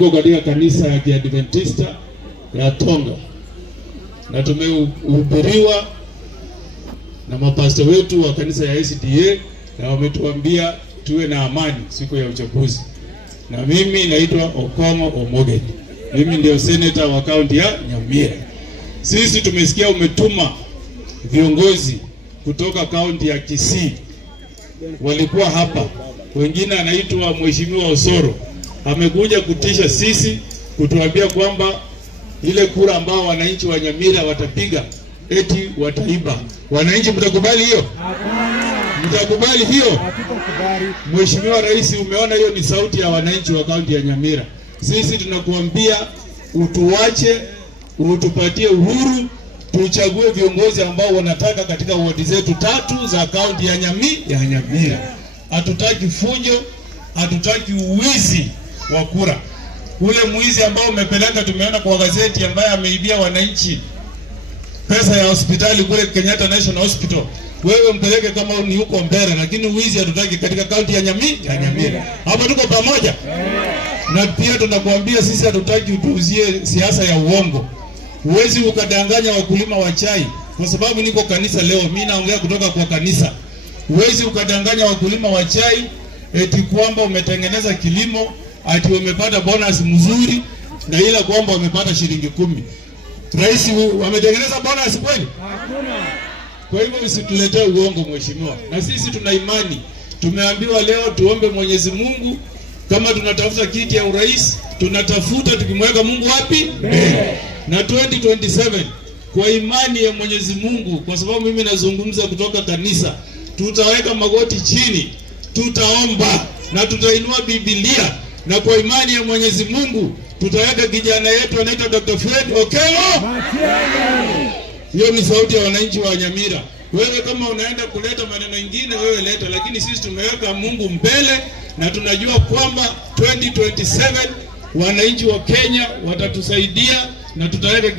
Katika kanisa ya Kiadventista ya Tonga, na tumehubiriwa na mapasta wetu wa kanisa ya SDA, na wametuambia tuwe na amani siku ya uchaguzi. Na mimi naitwa Okongo Omogeni, mimi ndio senator wa kaunti ya Nyamira. Sisi tumesikia umetuma viongozi kutoka kaunti ya Kisii, walikuwa hapa. Wengine anaitwa Mheshimiwa Osoro, amekuja kutisha sisi, kutuambia kwamba ile kura ambao wananchi wa Nyamira watapiga eti wataiba. Wananchi mtakubali hiyo? Mtakubali hiyo? Mheshimiwa Rais, umeona hiyo ni sauti ya wananchi wa kaunti ya Nyamira. Sisi tunakuambia utuache, utupatie uhuru, tuchague viongozi ambao wanataka katika wadi zetu 3 za kaunti ya Nyamira. Hatutaki fujo, hatutaki uwizi wa kura. Ule mwizi ambao umepeleka, tumeona kwa gazeti, ambaye ameibia wananchi pesa ya hospitali kule Kenyatta National Hospital, wewe mpeleke kama ni huko Mbere, lakini uwizi hatutaki katika kaunti ya Nyamira. Hapa tuko pamoja. Na pia tunakuambia sisi hatutaki utuuzie siasa ya uongo. Uwezi ukadanganya wakulima wa chai, kwa sababu niko kanisa leo, mimi naongea kutoka kwa kanisa. Uwezi ukadanganya wakulima wa chai eti kwamba umetengeneza kilimo, ati umepata bonus mzuri, na ila kwamba umepata shilingi 10. Rais wametengeneza bonus kweli? Hakuna. Kwa hivyo usituletee uongo mheshimiwa. Na sisi tuna imani. Tumeambiwa leo tuombe Mwenyezi Mungu, kama tunatafuta kiti ya urais, tunatafuta tukimweka Mungu wapi? Na 2027 kwa imani ya Mwenyezi Mungu, kwa sababu mimi nazungumza kutoka kanisa, tutaweka magoti chini, tutaomba na tutainua Biblia, na kwa imani ya Mwenyezi Mungu tutaweka kijana yetu anaitwa Dr. Fred Okello. Hiyo ni sauti ya wananchi wa Nyamira. Wewe kama unaenda kuleta maneno mengine, wewe leta, lakini sisi tumeweka Mungu mbele, na tunajua kwamba 2027 wananchi wa Kenya watatusaidia, na tutaweka